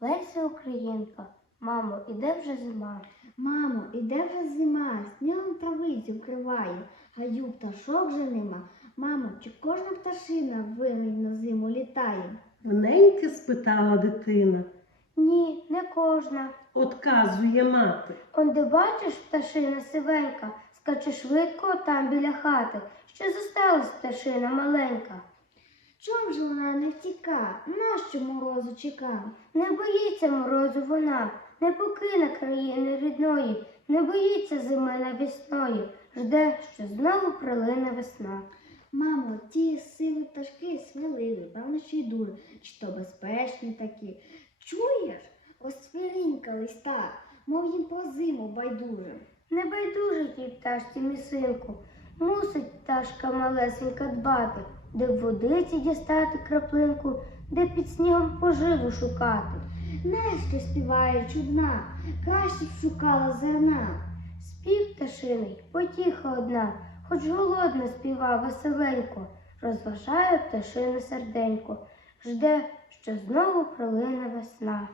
Леся Українка, мамо, іде вже зима. Мамо, іде вже зима, снігом травицю вкриває, гаю пташок вже нема. Мамо, чи кожна пташина винень на зиму літає? Неньки спитала дитина. Ні, не кожна. Отказує мати. Он де бачиш пташина сивенька, скаче швидко там біля хати. Що зосталась пташина маленька? Чом же вона не втіка? Нащо морозу чека? Не боїться морозу вона, не покине країни рідної, не боїться зими навісної, жде, що знову прилине весна. Мамо, ті сиві пташки сміливі, певно, ще й дуже, чи то безпечні такі. Чуєш? Розфірінькались так, мов їм по зиму байдуже. Не байдуже тій пташці місинку, мусить пташка малесенька дбати, де в водиці дістати краплинку, де під снігом поживу шукати. Нащо співає чудна, краще шукала зерна. Спів пташиний, потіха одна, хоч голодна співа веселенько, розважає пташине серденько, жде, що знову прилине весна.